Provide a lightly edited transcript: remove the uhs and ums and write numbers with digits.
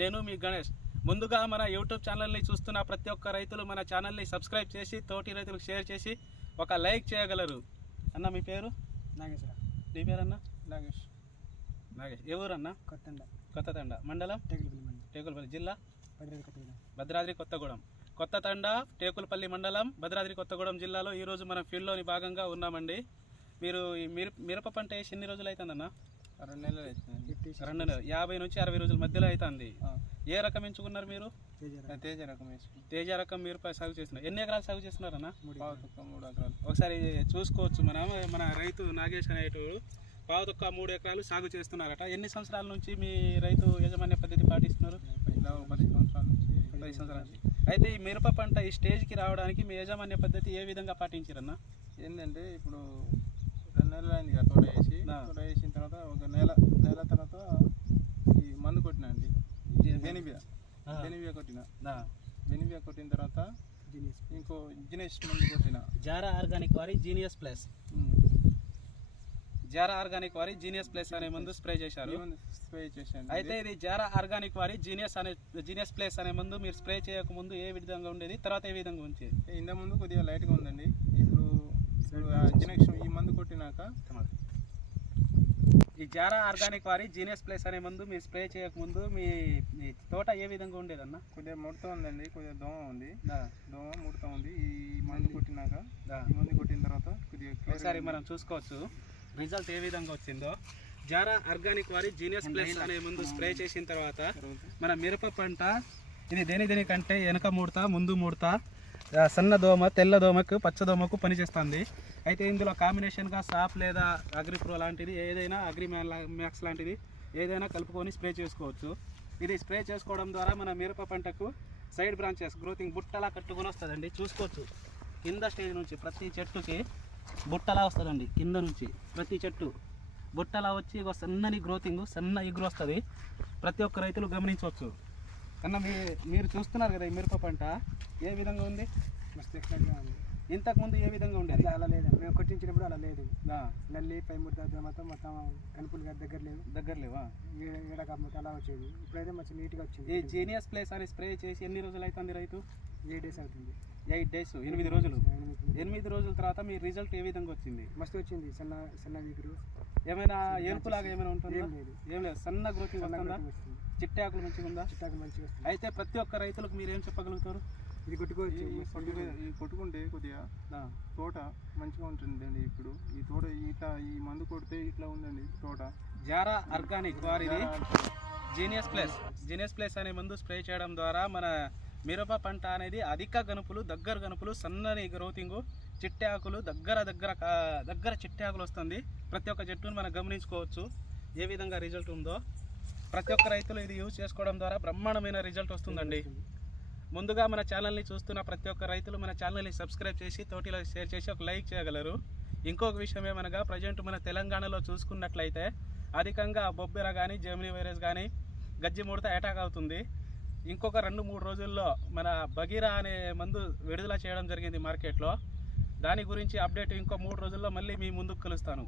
నేను మీ గణేష్. ముందుగా మన యూట్యూబ్ ఛానల్ని చూస్తున్న ప్రతి ఒక్క రైతులు మన ఛానల్ని సబ్స్క్రైబ్ చేసి తోటి రైతులకు షేర్ చేసి ఒక లైక్ చేయగలరు. అన్న మీ పేరు? నాగేశ్వర. నీ పేరన్నా? నాగేష్. నాగేష్. ఏ ఊరన్న? కొత్తతండ. మండలం టేకులపల్లి. జిల్లా భద్రాద్రి కొత్తగూడెం. కొత్తతండ టేకులపల్లి మండలం భద్రాద్రి కొత్తగూడెం జిల్లాలో ఈరోజు మనం ఫీల్డ్లోని భాగంగా ఉన్నామండి. మీరు ఈ మిరప పంట వేసి ఎన్ని రోజులు అవుతుందన్న? 2 నెలలు అవుతుంది. 2 నెలలు, 50 నుంచి 60 రోజుల మధ్యలో అవుతుంది. ఏ రకం ఎంచుకున్నారు మీరు? తేజ రకం వేసుకున్నాం. తేజ రకం మిరప సాగు చేస్తున్నారు. ఎన్ని ఎకరాలు సాగు చేస్తున్నారన్న? 3 ఎకరాలు. ఒకసారి చూసుకోవచ్చు. మన రైతు నాగేష్ అనేటోడు 3 ఎకరాలు సాగు చేస్తున్నారట. ఎన్ని సంవత్సరాల నుంచి మీ రైతు యాజమాన్య పద్ధతి పాటిస్తున్నారు? 10 సంవత్సరాల నుంచి. 10 సంవత్సరాల నుంచి. అయితే ఈ మిరప పంట ఈ స్టేజ్కి రావడానికి మీ యాజమాన్య పద్ధతి ఏ విధంగా పాటించారన్న? ఏంటంటే ఇప్పుడు 2 నెలలు అయింది కదా తోట వేసిన తర్వాత ఒక నెల తర్వాత ఈ మందు కొట్టినా అండి. బెనివియా కొట్టిన తర్వాత ఇంకో జినేష్ మందు కొట్టిన. జారా ఆర్గానిక్ వారి జీనియస్ ప్లస్. జారా ఆర్గానిక్ వారి జీనియస్ ప్లస్ అనే మందు స్ప్రే చేశారు. అయితే ఇది జారా ఆర్గానిక్ వారి జీనియస్ ప్లస్ అనే మందు మీరు స్ప్రే చేయక ముందు ఏ విధంగా ఉండేది, తర్వాత ఏ విధంగా ఉంది? ఇంత ముందు కొద్దిగా లైట్గా ఉందండి. ఇప్పుడు జినేష్ ఈ మందు కొట్టినాక ఈ జారా ఆర్గానిక్ వారి జీనియస్ ప్లస్ అనే మందు మీరు స్ప్రే చేయకముందు మీ తోట ఏ విధంగా ఉండేదన్న? కొద్దిగా ముడత ఉందండి, కొద్దిగా దోమ ఉంది. దోమ ముడత ఉంది. ఈ మందు కొట్టినాక ఈ మందు కొట్టిన తర్వాత కొద్దిగా ఒకసారి మనం చూసుకోవచ్చు రిజల్ట్ ఏ విధంగా వచ్చిందో. జారా ఆర్గానిక్ వారి జీనియస్ ప్లస్ అనే మందు స్ప్రే చేసిన తర్వాత మన మిరప పంట ఇది దేనికంటే వెనక ముడత ముందు ముడత, సన్న దోమ, తెల్ల దోమకు, పచ్చ దోమకు పనిచేస్తుంది. అయితే ఇందులో కాంబినేషన్గా సాప్ లేదా అగ్రిప్రో లాంటిది ఏదైనా మ్యాక్స్ లాంటిది ఏదైనా కలుపుకొని స్ప్రే చేసుకోవచ్చు. ఇది స్ప్రే చేసుకోవడం ద్వారా మన మిరప పంటకు సైడ్ బ్రాంచెస్ గ్రోతింగ్ బుట్టలా కట్టుకొని వస్తుందండి. చూసుకోవచ్చు కింద స్టేజ్ నుంచి ప్రతి చెట్టుకి బుట్టలా వస్తుందండి. కింద నుంచి ప్రతి చెట్టు బుట్టలా వచ్చి ఒక సన్నని గ్రోతింగ్, సన్న ఎగురు వస్తుంది. ప్రతి ఒక్క రైతులు గమనించవచ్చు. కన్నా మీరు చూస్తున్నారు కదా ఈ మిరప పంట ఏ విధంగా ఉంది? మస్తు ఎక్సలెంట్గా ఉంది. ఇంతకుముందు ఏ విధంగా ఉండేది? అలా లేదండి, మేము కొట్టించినప్పుడు అలా లేదు. నల్లి పై ముడత మొత్తం కనుపులు దగ్గర లేవా? ఈడక మొత్తం అలా వచ్చేది. ఇప్పుడైతే మంచి నీట్గా వచ్చింది. ఈ జీనియస్ ప్లేస్ అని స్ప్రే చేసి ఎన్ని రోజులు అవుతుంది రైతు? 8 డేస్ అవుతుంది. 8 డేస్, 8 రోజులు. 8 రోజుల తర్వాత మీ రిజల్ట్ ఏ విధంగా వచ్చింది? మస్తు వచ్చింది. సన్న వీగురు. ఏమైనా ఏర్పులాగా ఏమైనా ఉంటుందా? ఏం లేదు, సన్న గ్రోతింగ్ వస్తుందా? చిట్టే ఆకులు మంచిగా ఉందా? చిట్టాకులు మంచిగా వస్తుంది. అయితే ప్రతి ఒక్క రైతులకు మీరు ఏం చెప్పగలుగుతారు? ఇది కొట్టుకుంటే కొద్దిగా తోట మంచిగా ఉంటుందండి. ఇప్పుడు ఈ తోట ఈ మందు కొడితే ఇట్లా ఉందండి తోట. జారా ఆర్గానిక్ వారిది జీనియస్ ప్లస్ అనే మందు స్ప్రే చేయడం ద్వారా మన మిరప పంట అనేది అధిక గనుపులు, దగ్గర గనుపులు, సన్నని గ్రోతింగు, చిట్టే ఆకులు, దగ్గర చిట్టే ఆకులు వస్తుంది. ప్రతి ఒక్క చెట్టును మనం గమనించుకోవచ్చు ఏ విధంగా రిజల్ట్ ఉందో. ప్రతి ఒక్క రైతులు ఇది యూజ్ చేసుకోవడం ద్వారా బ్రహ్మాండమైన రిజల్ట్ వస్తుందండి. ముందుగా మన ఛానల్ని చూస్తున్న ప్రతి ఒక్క రైతులు మన ఛానల్ని సబ్స్క్రైబ్ చేసి తోటిలో షేర్ చేసి ఒక లైక్ చేయగలరు. ఇంకొక విషయం ఏమనగా ప్రజెంట్ మన తెలంగాణలో చూసుకున్నట్లయితే అధికంగా బొబ్బెర కానీ, జెమినీ వైరస్ కానీ, గజ్జి ముడత అటాక్ అవుతుంది. ఇంకొక 2-3 రోజుల్లో మన బగీరా అనే మందు విడుదల చేయడం జరిగింది మార్కెట్లో. దాని గురించి అప్డేట్ ఇంకో 3 రోజుల్లో మళ్ళీ మీ ముందుకు కలుస్తాను.